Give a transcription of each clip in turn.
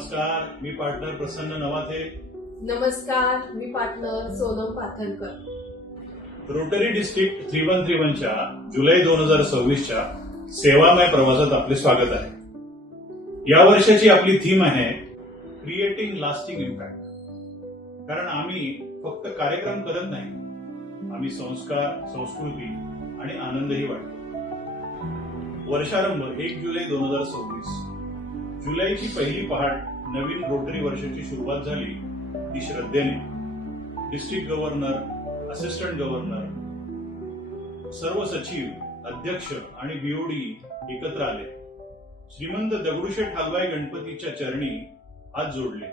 नमस्कार, मी पार्टनर प्रसन्न नवाथे. नमस्कार, मी partner Sonam Patharkar. Rotary district 3131 च्या जुलै 2026 च्या सेवामय प्रवासात आपले स्वागत आहे. या वर्षाची आपली थीम आहे क्रिएटिंग लास्टिंग इम्पॅक्ट. कारण आम्ही फक्त कार्यक्रम करत नाही, आम्ही संस्कार, संस्कृती आणि आनंदही वाटतो. वर्षारंभ 1 जुलै 2026. जुलैची पहिली पहाट नवीन रोटरी वर्षाची सुरुवात झाली ती श्रद्धेने. डिस्ट्रिक्ट गव्हर्नर, असिस्टंट गव्हर्नर, सर्व सचिव, अध्यक्ष आणि बीओडी एकत्र आले. श्रीमंत दगडूशेठ हलवाई गणपतीच्या चरणी हात जोडले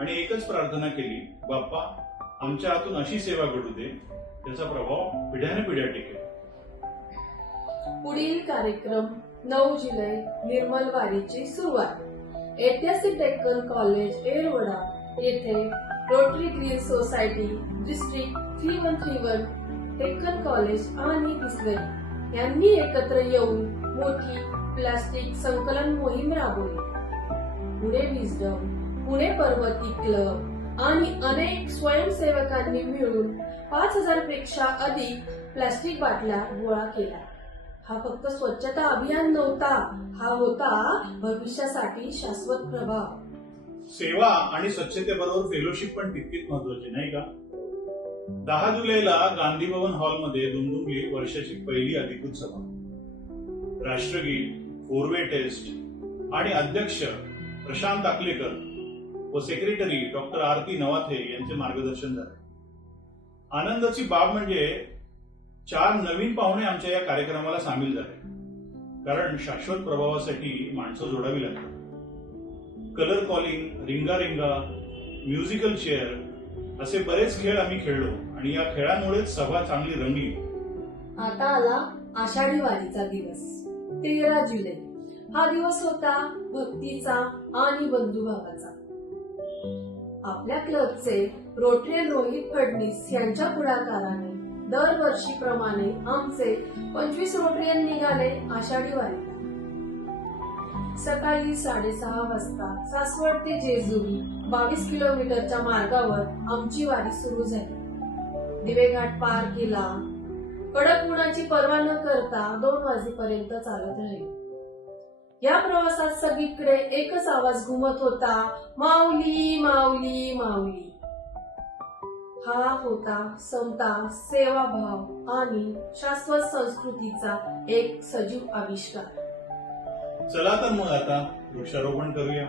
आणि एकच प्रार्थना केली, बाप्पा आमच्या हातून अशी सेवा घडू दे त्याचा प्रभाव पिढ्यानपिढ्या टिकेल. पुढील कार्यक्रम 9 जुलै निर्मल वारीची सुरुवात. ऐतिहासिक डेक्कन कॉलेज एरवडा येथे rotary green society, district 3131, Deccan college आणि बिस्लरी यांनी एकत्र येऊन मोठी प्लास्टिक संकलन मोहीम राबवली. पुणे विजडम, पुणे पर्वती क्लब आणि अनेक स्वयंसेवकांनी मिळून 5000 पेक्षा अधिक प्लास्टिक बाटल्या गोळा केल्या. हा फक्त स्वच्छता अभियान नव्हता, हा होता भविष्यासाठी शाश्वत प्रभाव. सेवा आणि स्वच्छतेबरोबर फेलोशिप पण तितकीच महत्वाची, नाही का? 10 जुलैला गांधी भवन हॉलमध्ये दुमदुमली वर्षाची पहिली अधिकृत सभा. राष्ट्रगीत, 4-वे टेस्ट आणि अध्यक्ष प्रशांत आकलेकर व सेक्रेटरी डॉक्टर आरती नवाथे यांचे मार्गदर्शन झाले. आनंदाची बाब म्हणजे 4 नवीन पाहुणे आमच्या या कार्यक्रमाला सामील झाले. कारण शाश्वत प्रभावासाठी माणसं जोडावी लागतात. कलर कॉलिंग, रिंगा, म्युझिकल चेअर असे बरेच खेळ आम्ही खेळलो आणि या खेळांमुळेच सभा चांगली रंगली. आता आला आषाढी वारीचा दिवस, 13 जुलै. हा दिवस होता भक्तीचा आणि बंधुभावाचा. आपल्या क्लबचे रोटरियन रोहित फडणीस यांच्या पुढाकाराने दरवर्षीप्रमाणे आमचे 25 रोटरियन निघाले आषाढी वारीला. सकाळी 6:30 वाजता सासवड ते जेजुरी 22 किलोमीटरच्या मार्गावर आमची वारी सुरू झाली. दिवेघाट पार केला. कडक उन्हाची पर्वा न करता 2 वाजेपर्यंत चालत राहील. या प्रवासात सगळीकडे एकच आवाज घुमत होता, माऊली माऊली माऊली. हा होता समता, सेवाभाव आणि शाश्वत संस्कृतीचा एक सजीव आविष्कार. चला तर मग आता वृक्षारोपण करूया.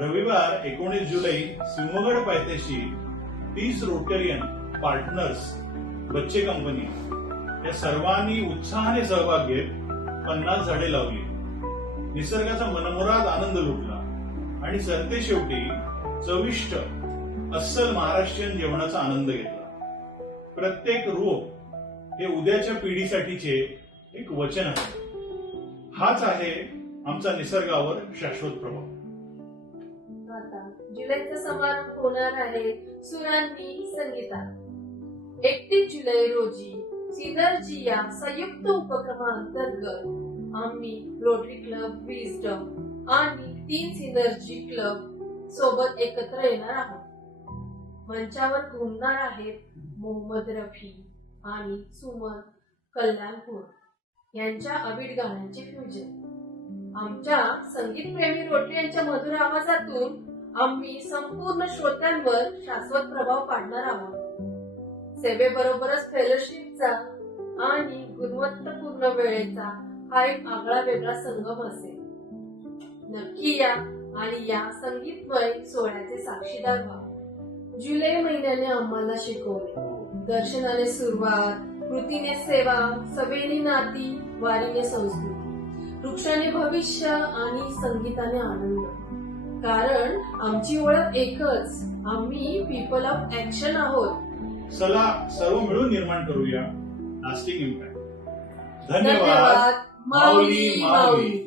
रविवार 19 जुलै सिंहगड पायथ्याशी 30 रोटरियन पार्टनर्स, बच्चे कंपनी या सर्वांनी उत्साहाने सहभाग घेत 50 झाडे लावली. निसर्गाचा मनमुराद आनंद लुटला आणि सरते शेवटी चविष्ट अस्सल महाराष्ट्रीयन जेवणाचा आनंद घेतला. प्रत्येक रोप हे उद्याच्या पिढीसाठीचे एक वचन आहे. हाच आहे आमचा निसर्गावर शाश्वत प्रभाव. आता जुलैचा समारोप होणार आहे सुरांनी संगीतात. 31 जुलै रोजी सिनर्जी या संयुक्त उपक्रमांतर्गत आम्ही रोटरी क्लब विजडम आणि 3 सिनर्जी क्लब सोबत एकत्र येणार आहोत. मंचावर घुमणार आहेत मोहम्मद रफी आणि सुमन कल्याणपूर यांच्या अबीड गाण्यांचे फ्युजन. आमच्या संगीतप्रेमी रोटरियनच्या मधुर आवाजातून आम्ही संपूर्ण श्रोत्यांवर शाश्वत प्रभाव पाडणार आहोत. सेवेबरोबरच फेलोशिपचा आणि गुणवत्तापूर्ण वेळेचा हा एक आगळा वेगळा संगम असेल. नक्की या आणि या संगीतमय सोहळ्याचे साक्षीदार व्हा. जुलै महिन्याने आम्हाला शिकवले, दर्शनाने सुरुवात, कृतीने सेवा, सभेने नाती, वारीने संस्कृती, वृक्षाने भविष्य आणि संगीताने आनंद. कारण आमची ओळख एकच, आम्ही पीपल ऑफ ऍक्शन आहोत. चला सर्व मिळून निर्माण करूया लास्टिंग इम्पॅक्ट. धन्यवाद. माऊली माऊली.